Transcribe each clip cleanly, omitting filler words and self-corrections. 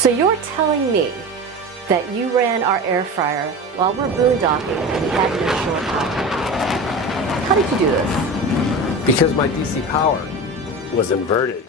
So you're telling me that you ran our air fryer while we're boondocking and you had no shore power. How did you do this? Because my DC power was inverted.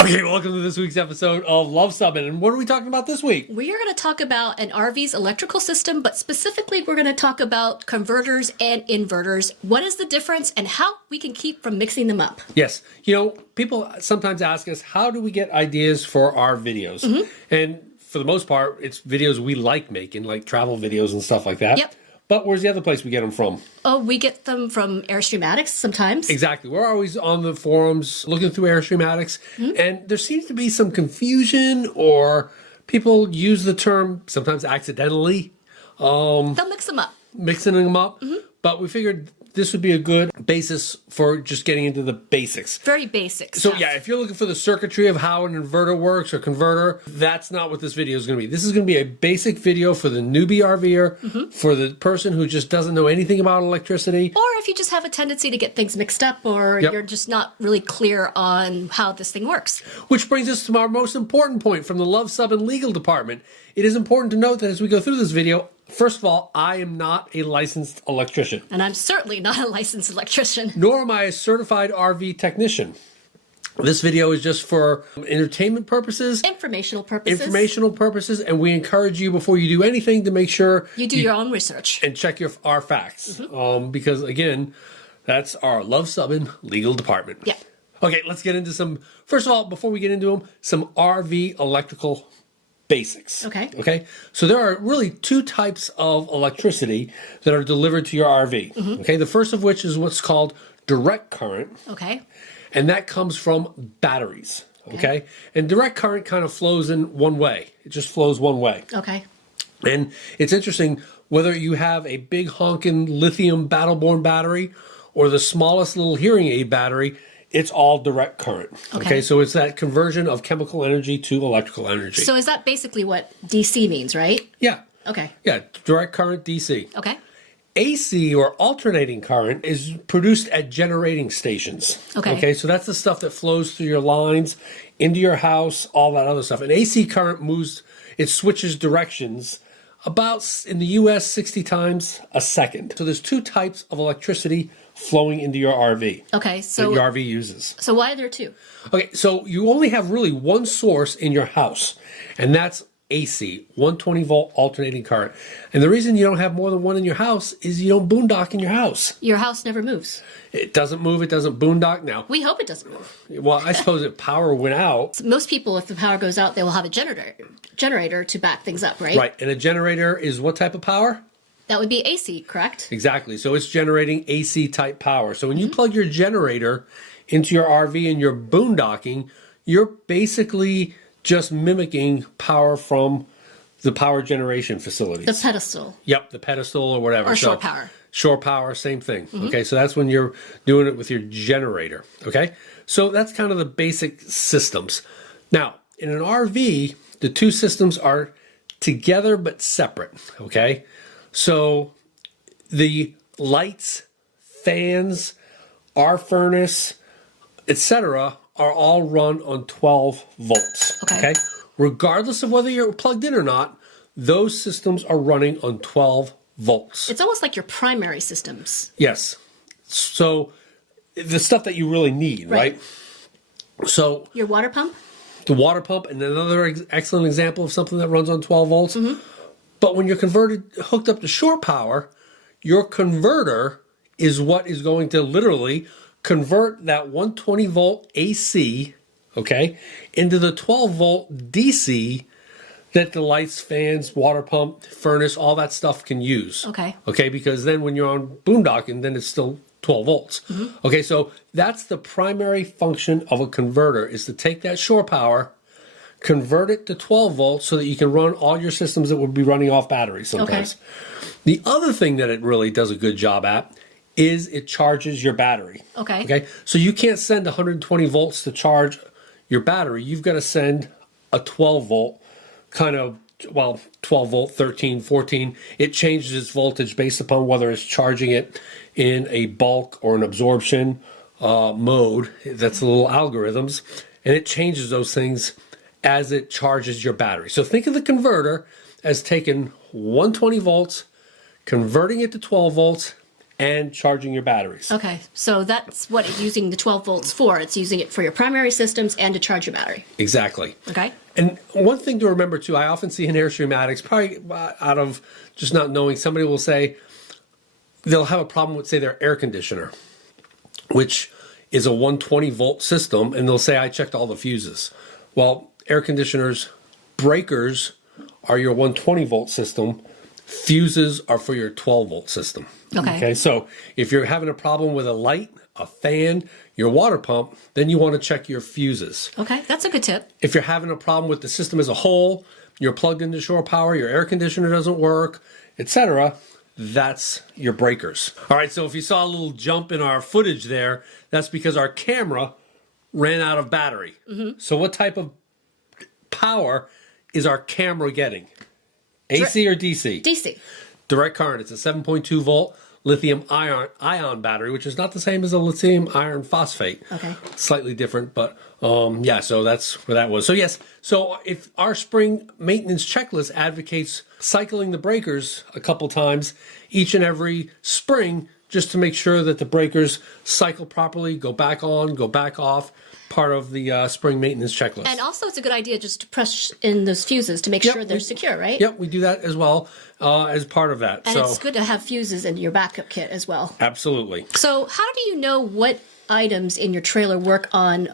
Okay, welcome to this week's episode of Luv Subbin. And what are we talking about this week? We are going to talk about an RV's electrical system, but specifically we're going to talk about converters and inverters. What is the difference and how we can keep from mixing them up? Yes. You know, people sometimes ask us, how do we get ideas for our videos? And for the most part, it's videos we like making, like travel videos and stuff like that. Yep. But where's the other place we get them from? Oh, we get them from Airstream Addicts sometimes. Exactly. We're always on the forums looking through Airstream Addicts, and there seems to be some confusion, or people use the term sometimes accidentally. They'll mix them up. Mixing them up. But we figured this would be a good basis for just getting into the basics. Very basic So stuff. yeah, if you're looking for the circuitry of how an inverter works or converter, that's not what this video is going to be. This is going to be a basic video for the newbie RVer, for the person who just doesn't know anything about electricity. Or if you just have a tendency to get things mixed up, or Yep. you're just not really clear on how this thing works. Which brings us to our most important point from the Luv Subbin legal department. It is important to note that as we go through this video, first of all, I am not a licensed electrician, And I'm certainly not a licensed electrician. nor am I a certified RV technician. This video is just for entertainment purposes, Informational purposes. and we encourage you before you do anything to make sure You do your own research. and check our facts. Because again, that's our Luv Subbin legal department. Yeah. Okay, let's get into first of all, before we get into them, some RV electrical basics. Okay. Okay. So there are really two types of electricity that are delivered to your RV. Okay. The first of which is what's called direct current, Okay. and that comes from batteries. Okay. And direct current kind of flows in one way. It just flows one way. Okay. And it's interesting whether you have a big honking lithium Battleborn battery or the smallest little hearing aid battery, it's all direct current. Okay. So it's that conversion of chemical energy to electrical energy. So is that basically what DC means, right? Yeah. Okay. Yeah. Direct current DC. Okay. AC, or alternating current, is produced at generating stations. Okay. Okay. So that's the stuff that flows through your lines, into your house, all that other stuff. And AC current it switches directions about, in the US, 60 times a second. So there's two types of electricity flowing into your RV. Okay. That So your RV uses. so why are there two? Okay, so you only have really one source in your house, and that's AC, 120 volt alternating current. And the reason you don't have more than one in your house is you don't boondock in your house. Your house never moves. It doesn't move, it doesn't boondock. Now, We hope it doesn't move. well, I suppose if power went out, Most people, if the power goes out, they will have a generator to back things up, right? right, and a generator is what type of power? That would be AC, correct? Exactly. So it's generating AC type power. So when you plug your generator into your RV and you're boondocking, you're basically just mimicking power from the power generation facilities. The pedestal. Yep, the pedestal or whatever. Or shore power. Shore power, same thing. Okay, so that's when you're doing it with your generator. Okay, so that's kind of the basic systems. Now, in an RV, the two systems are together but separate. Okay, so the lights, fans, our furnace, etc., are all run on 12 volts. Okay. Regardless of whether you're plugged in or not, those systems are running on 12 volts. It's almost like your primary systems. Yes. So the stuff that you really need, right? So Your water pump? the water pump, and another excellent example of something that runs on 12 volts. But when you're hooked up to shore power, your converter is what is going to literally convert that 120 volt AC, okay, into the 12 volt DC that the lights, fans, water pump, furnace, all that stuff can use. Okay. Okay, because then when you're on boondocking, then it's still 12 volts. Okay, so that's the primary function of a converter, is to take that shore power, convert it to 12 volts so that you can run all your systems that would be running off batteries sometimes. The other thing that it really does a good job at is it charges your battery. Okay. Okay, so you can't send 120 volts to charge your battery. You've got to send a 12 volt kind of well, 12 volt, 13, 14. It changes its voltage based upon whether it's charging it in a bulk or an absorption mode. That's the little algorithms. And it changes those things as it charges your battery. So think of the converter as taking 120 volts, converting it to 12 volts, and charging your batteries. Okay, so that's what it's using the 12 volts for. It's using it for your primary systems and to charge your battery. Exactly. Okay. And one thing to remember too, I often see in Airstream addicts, probably out of just not knowing, somebody will say they'll have a problem with, say, their air conditioner, which is a 120 volt system, and they'll say, I checked all the fuses. Well, air conditioners, breakers are your 120 volt system. Fuses are for your 12 volt system. Okay. So if you're having a problem with a light, a fan, your water pump, then you want to check your fuses. Okay, that's a good tip. If you're having a problem with the system as a whole, you're plugged into shore power, your air conditioner doesn't work, etc., that's your breakers. All right, so if you saw a little jump in our footage there, that's because our camera ran out of battery. So what type of power is our camera getting? AC or DC? DC. Direct current. It's a 7.2 volt lithium ion battery, which is not the same as a lithium iron phosphate. Okay. Slightly different, but yeah, so that's where that was. So yes, so if our spring maintenance checklist advocates cycling the breakers a couple times each and every spring, just to make sure that the breakers cycle properly, go back on, go back off, part of the spring maintenance checklist. And also it's a good idea just to press in those fuses to make sure they're secure, right? Yep, we do that as well as part of that. And so it's good to have fuses in your backup kit as well. Absolutely. So how do you know what items in your trailer work on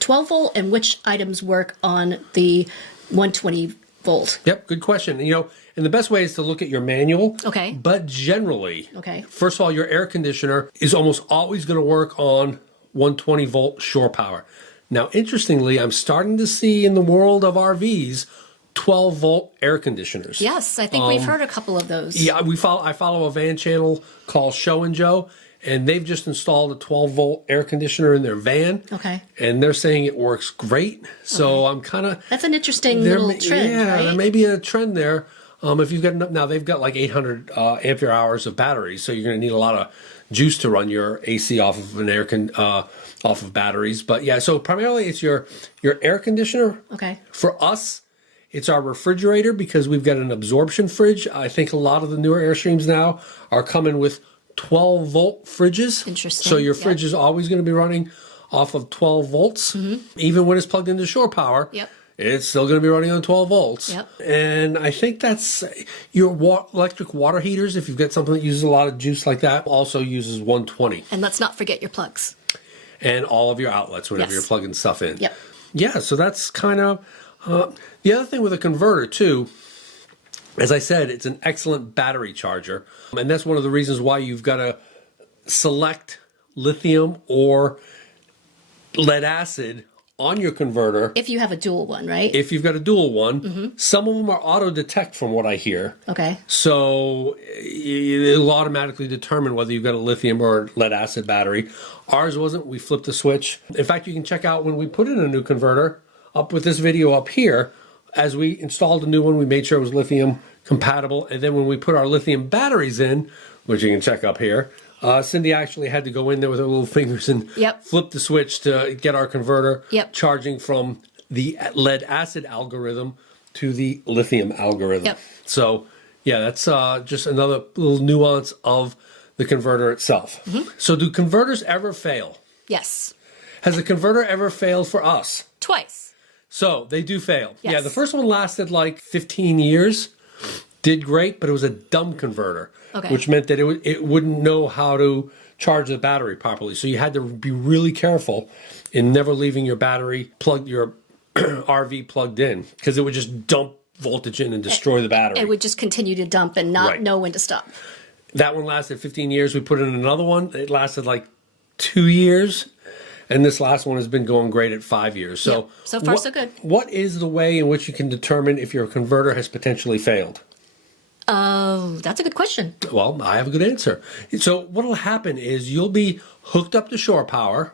12 volt and which items work on the 120 volt? Yep, good question. You know, and the best way is to look at your manual. Okay. But generally, okay, first of all, your air conditioner is almost always going to work on 120 volt shore power. Now, interestingly, I'm starting to see in the world of RVs 12 volt air conditioners. Yes, I think we've heard a couple of those. Yeah, I follow a van channel called Show and Joe, and they've just installed a 12 volt air conditioner in their van. Okay. And they're saying it works great. So I'm kind of... That's an interesting little trend, yeah, right? there may be a trend there. If you've got enough, now they've got like 800 ampere hours of batteries, so you're going to need a lot of juice to run your AC off of an off of batteries. But yeah, so primarily it's your air conditioner. Okay. For us, it's our refrigerator because we've got an absorption fridge. I think a lot of the newer Airstreams now are coming with 12 volt fridges. Interesting. So your fridge is always going to be running off of 12 volts, even when it's plugged into shore power. Yep. It's still going to be running on 12 volts. Yep. And I think that's your electric water heaters, if you've got something that uses a lot of juice like that, also uses 120. And let's not forget your plugs. And all of your outlets whenever you're plugging stuff in. Yep. Yeah, so that's kind of... the other thing with a converter, too, as I said, it's an excellent battery charger. And that's one of the reasons why you've got to select lithium or lead acid on your converter. If you have a dual one, right? If you've got a dual one. Some of them are auto-detect from what I hear. Okay. So it'll automatically determine whether you've got a lithium or lead acid battery. Ours wasn't. We flipped the switch. In fact, you can check out when we put in a new converter, up with this video up here, as we installed a new one, we made sure it was lithium compatible. And then when we put our lithium batteries in, which you can check up here, Cindy actually had to go in there with her little fingers and flip the switch to get our converter charging from the lead acid algorithm to the lithium algorithm. So yeah, that's just another little nuance of the converter itself. So do converters ever fail? Yes. Has a converter ever failed for us? Twice. So they do fail. Yes. Yeah, the first one lasted like 15 years. Did great, but it was a dumb converter, which meant that it wouldn't know how to charge the battery properly. So you had to be really careful in never leaving your battery plugged, your RV plugged in, because it would just dump voltage in and destroy the battery. It would just continue to dump and not know when to stop. That one lasted 15 years. We put in another one. It lasted like 2 years. And this last one has been going great at 5 years. So, so far, so good. What is the way in which you can determine if your converter has potentially failed? Oh, that's a good question. Well, I have a good answer. So what will happen is you'll be hooked up to shore power.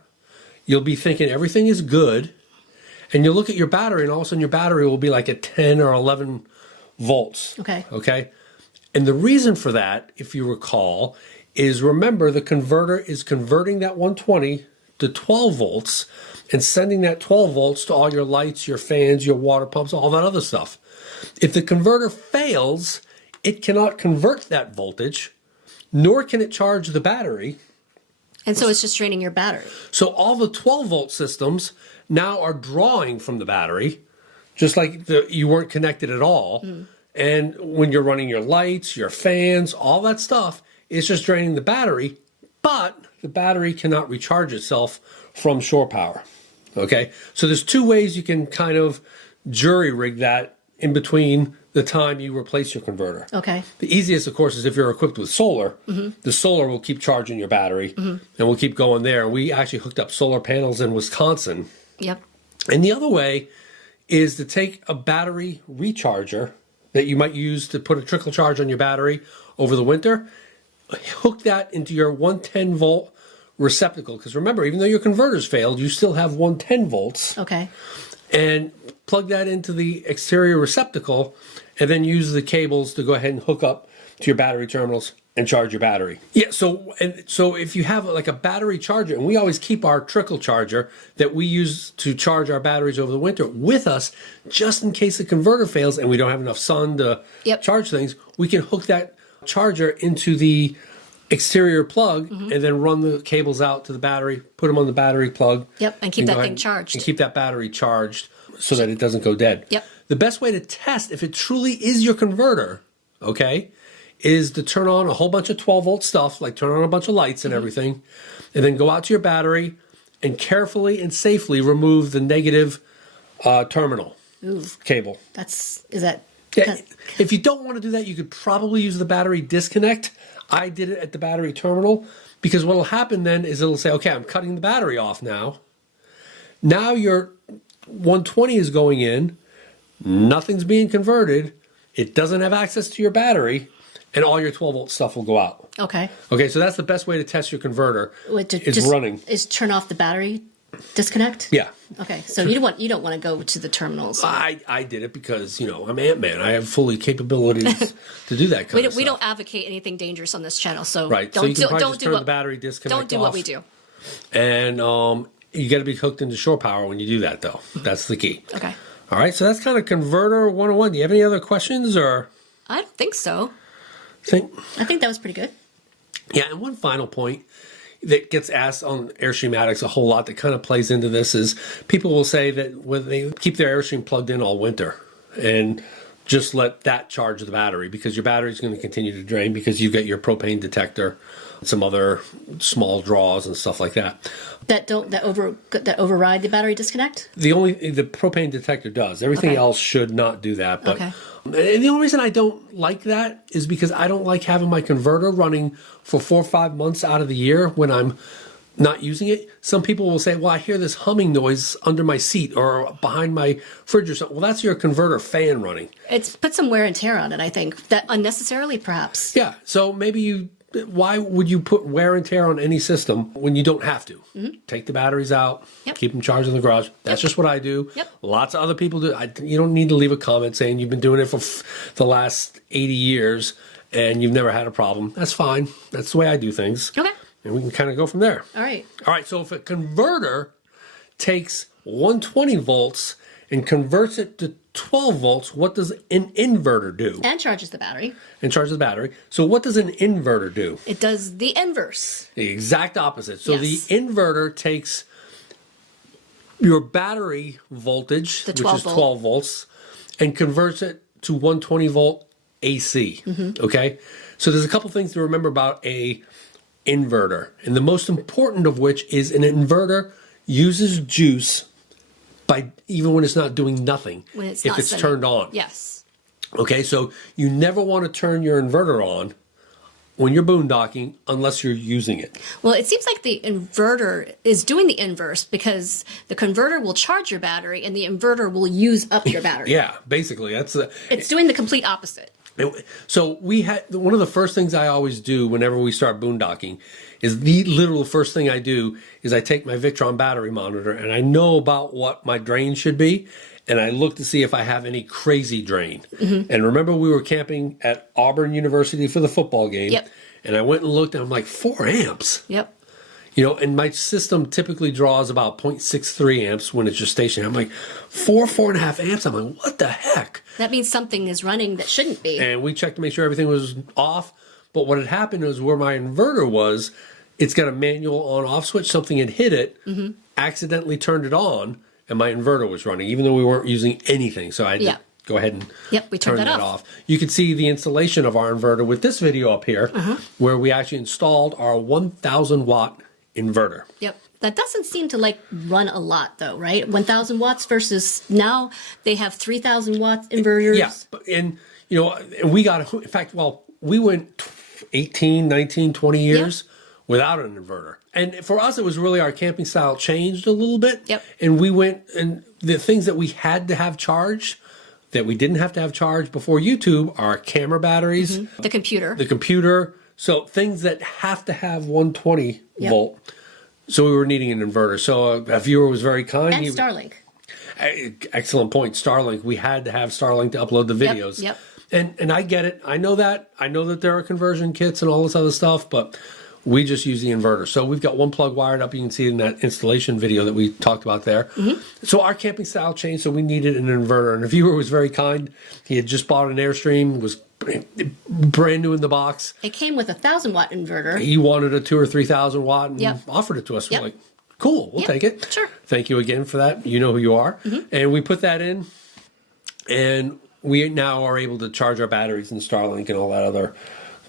You'll be thinking everything is good. And you'll look at your battery, and all of a sudden your battery will be like at 10 or 11 volts. Okay. Okay. And the reason for that, if you recall, is remember the converter is converting that 120 to 12 volts and sending that 12 volts to all your lights, your fans, your water pumps, all that other stuff. If the converter fails, it cannot convert that voltage, nor can it charge the battery. And so it's just draining your battery. So all the 12 volt systems now are drawing from the battery, just like you weren't connected at all. And when you're running your lights, your fans, all that stuff, it's just draining the battery, but the battery cannot recharge itself from shore power. Okay, so there's two ways you can kind of jury rig that in between the time you replace your converter. Okay. The easiest, of course, is if you're equipped with solar. The solar will keep charging your battery, and will keep going there. We actually hooked up solar panels in Wisconsin. Yep. And the other way is to take a battery recharger that you might use to put a trickle charge on your battery over the winter, hook that into your 110 volt receptacle. Because remember, even though your converter's failed, you still have 110 volts. Okay. And plug that into the exterior receptacle, and then use the cables to go ahead and hook up to your battery terminals and charge your battery. Yeah, so if you have like a battery charger, and we always keep our trickle charger that we use to charge our batteries over the winter with us, just in case the converter fails and we don't have enough sun to charge things, we can hook that charger into the exterior plug and then run the cables out to the battery, put them on the battery plug. Yep, and keep that thing charged. And keep that battery charged so that it doesn't go dead. Yep. The best way to test if it truly is your converter, okay, is to turn on a whole bunch of 12 volt stuff, like turn on a bunch of lights and everything, and then go out to your battery and carefully and safely remove the negative terminal cable. Yeah, if you don't want to do that, you could probably use the battery disconnect. I did it at the battery terminal, because what will happen then is it'll say, okay, I'm cutting the battery off now. Now your 120 is going in, nothing's being converted, it doesn't have access to your battery, and all your 12 volt stuff will go out. Okay. Okay, so that's the best way to test your converter. Running. Is turn off the battery disconnect? Yeah. Okay, so you don't want to go to the terminals. I did it because, I'm Ant-Man. I have fully capabilities to do that kind of stuff. We don't advocate anything dangerous on this channel, so right. don't So you can do just turn the battery disconnect Don't do off. what we do. And you got to be hooked into shore power when you do that, though. That's the key. Okay. All right, so that's kind of Converter 101. Do you have any other questions or? I don't think so. I think that was pretty good. Yeah, and one final point that gets asked on Airstream Addicts a whole lot that kind of plays into this is people will say that when they keep their Airstream plugged in all winter and just let that charge the battery, because your battery is going to continue to drain because you get your propane detector, some other small draws and stuff like that. That override the battery disconnect? The propane detector does. Everything else should not do that. But and the only reason I don't like that is because I don't like having my converter running for 4 or 5 months out of the year when I'm not using it. Some people will say, well, I hear this humming noise under my seat or behind my fridge or something. Well, that's your converter fan running. It's put some wear and tear on it, I think. That unnecessarily, perhaps. Yeah. So why would you put wear and tear on any system when you don't have to? Take the batteries out, keep them charged in the garage. That's just what I do. Lots of other people do. You don't need to leave a comment saying you've been doing it for the last 80 years and you've never had a problem. That's fine. That's the way I do things. Okay. And we can kind of go from there. All right. All right. So if a converter takes 120 volts and converts it to 12 volts, what does an inverter do? And charges the battery. And charges the battery. So what does an inverter do? It does the inverse. The exact opposite. So the inverter takes your battery voltage, which is 12 volts, and converts it to 120 volt AC. Okay? So there's a couple things to remember about a inverter. And the most important of which is an inverter uses juice even when it's not doing nothing, if it's turned on. Yes. Okay, so you never want to turn your inverter on when you're boondocking unless you're using it. Well, it seems like the inverter is doing the inverse because the converter will charge your battery and the inverter will use up your battery. Yeah, basically. It's doing the complete opposite. So one of the first things I always do whenever we start boondocking is the literal first thing I do is I take my Victron battery monitor and I know about what my drain should be, and I look to see if I have any crazy drain. Mm-hmm. And remember, we were camping at Auburn University for the football game. Yep. And I went and looked, and I'm like, 4 amps. Yep. You know, and my system typically draws about 0.63 amps when it's just stationary. I'm like, 4.5 amps. I'm like, what the heck? That means something is running that shouldn't be. And we checked to make sure everything was off. But what had happened was where my inverter was, it's got a manual on-off switch. Something had hit it, accidentally turned it on, and my inverter was running, even though we weren't using anything. So I had to go ahead and we turn turned that that off. You can see the installation of our inverter with this video up here, where we actually installed our 1,000 watt inverter. Yep. That doesn't seem to like run a lot though, right? 1,000 watts versus now they have 3,000 watt inverters. Yeah. And, you know, we got, in fact, well, we went 18, 19, 20 years without an inverter. And for us, it was really our camping style changed a little bit. Yep. And we went, and the things that we had to have charged that we didn't have to have charged before YouTube are camera batteries, The computer. So things that have to have 120 volt. So we were needing an inverter. So a viewer was very kind. And Starlink. Excellent point. Starlink. We had to have Starlink to upload the videos. Yep. And I get it. I know that. I know that there are conversion kits and all this other stuff, but we just use the inverter. So we've got one plug wired up. You can see in that installation video that we talked about there. So our camping style changed, so we needed an inverter. And the viewer was very kind. He had just bought an Airstream, was brand new in the box. It came with a 1,000 watt inverter. He wanted a 2,000 or 3,000 watt and offered it to us. We're like, cool, we'll take it. Sure. Thank you again for that. You know who you are. And we put that in, and we now are able to charge our batteries and Starlink and all that other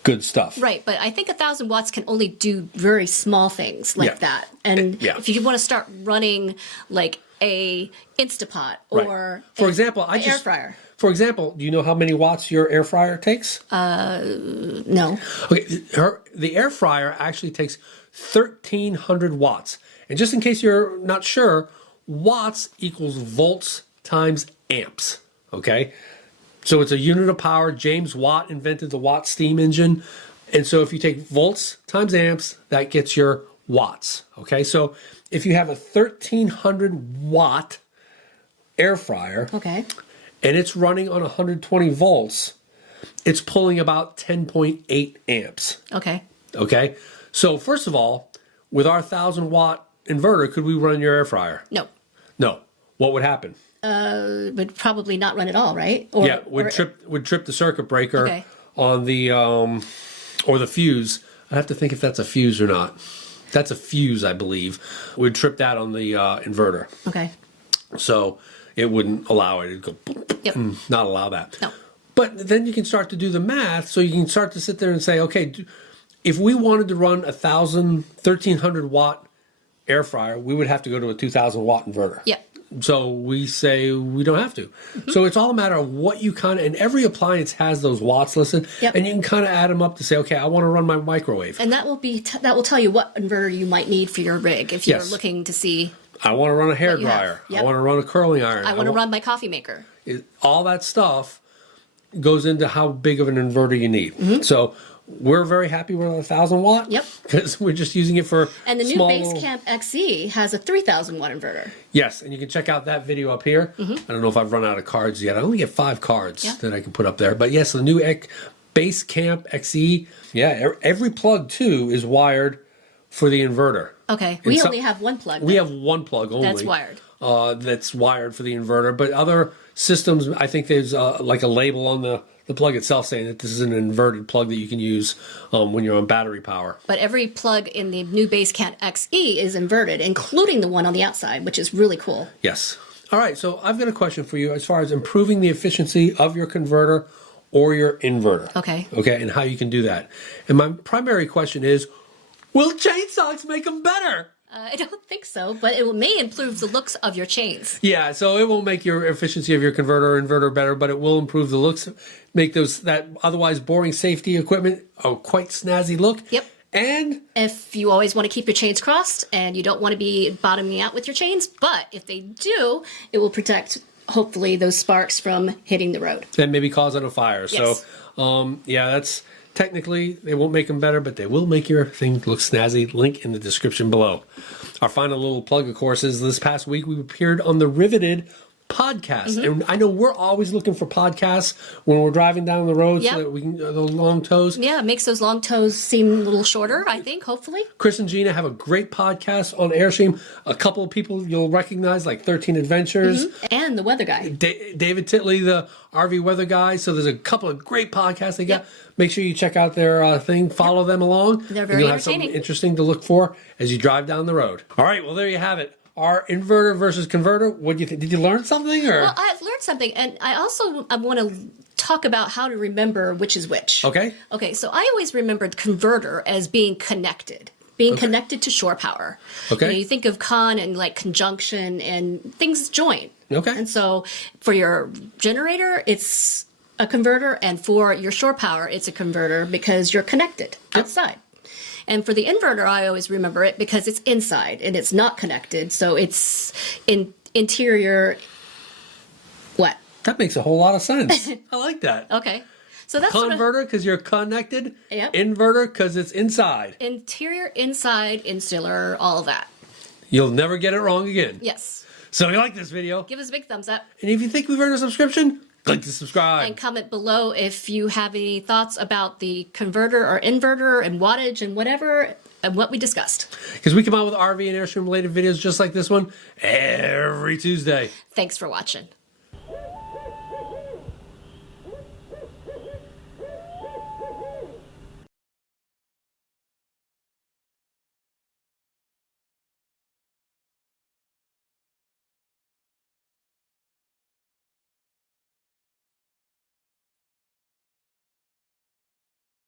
good stuff. Right, but I think 1,000 watts can only do very small things like that. And if you want to start running like a Instapot or for example, air fryer. For example, do you know how many watts your air fryer takes? No. Okay, the air fryer actually takes 1,300 watts. And just in case you're not sure, watts equals volts times amps. Okay? So it's a unit of power. James Watt invented the Watt steam engine. And so if you take volts times amps, that gets your watts. Okay? So if you have a 1,300 watt air fryer, and it's running on 120 volts, it's pulling about 10.8 amps. Okay? So first of all, with our 1,000 watt inverter, could we run your air fryer? No. What would happen? Would probably not run at all, right? Would trip the circuit breaker on the or the fuse. I have to think if that's a fuse or not. That's a fuse, I believe. Would trip that on the inverter. So it wouldn't allow it. It'd go boom, not allow that. No. But then you can start to do the math. So you can start to sit there and say, okay, if we wanted to run 1,300 watt air fryer, we would have to go to a 2,000 watt inverter. So we say we don't have to. So it's all a matter of what you kind of, and every appliance has those watts listed, and you can kind of add them up to say, okay, I want to run my microwave. And that will be that will tell you what inverter you might need for your rig if you're looking to see. I want to run a hairdryer. I want to run a curling iron. I want to run my coffee maker. All that stuff goes into how big of an inverter you need. So we're very happy with 1,000 watt. Because we're just using it for and the new Basecamp XE has a 3,000 watt inverter. Yes, and you can check out that video up here. I don't know if I've run out of cards yet. I only get 5 cards that I can put up there. But yes, the new Basecamp XE. Yeah, every plug too is wired for the inverter. We only have one plug. We have one plug only. That's wired. That's wired for the inverter. But other systems, I think there's like a label on the plug itself saying that this is an inverted plug that you can use when you're on battery power. But every plug in the new Basecamp XE is inverted, including the one on the outside, which is really cool. Yes. All right, so I've got a question for you as far as improving the efficiency of your converter or your inverter. Okay, and how you can do that. And my primary question is, will chainsaws make them better? I don't think so, but it may improve the looks of your chains. Yeah, so it won't make your efficiency of your converter or inverter better, but it will improve the looks, make that otherwise boring safety equipment a quite snazzy look. And if you always want to keep your chains crossed and you don't want to be bottoming out with your chains, but if they do, it will protect, hopefully, those sparks from hitting the road. And maybe causing a fire. So, that's... Technically, they won't make them better, but they will make your thing look snazzy. Link in the description below. Our final little plug, of course, is this past week we appeared on the Riveted podcasts. And I know we're always looking for podcasts when we're driving down the road Yep. so that we can, those long tows. Yeah, it makes those long toes seem a little shorter, I think, hopefully. Chris and Gina have a great podcast on Airstream. A couple of people you'll recognize, like 13 Adventures. And the weather guy. David Titley, the RV weather guy. So there's a couple of great podcasts they got. Yep. Make sure you check out their thing. Follow them along. They're and very you'll have something entertaining. interesting to look for as you drive down the road. All right, well, there you have it. Our inverter versus converter. What do you think? Did you learn something? Or Well, I learned something, and I want to talk about how to remember which is which. Okay. Okay, so I always remembered converter as being connected. Being connected to shore power. Okay. You know, you think of con and like conjunction and things join. Okay. And so for your generator, it's a converter, and for your shore power, it's a converter because you're connected outside. And for the inverter, I always remember it because it's inside and it's not connected. So it's interior. What? that makes a whole lot of sense. I like that. Okay. So that's sort of Converter because you're connected. Yep. Inverter because it's inside. interior, inside, insular, all of that. You'll never get it wrong again. Yes. So if you like this video, Give us a big thumbs up and if you think we've earned a subscription, click to subscribe. and comment below if you have any thoughts about the converter or inverter and wattage and whatever and what we discussed. Because we come out with RV and Airstream related videos just like this one every Tuesday. Thanks for watching.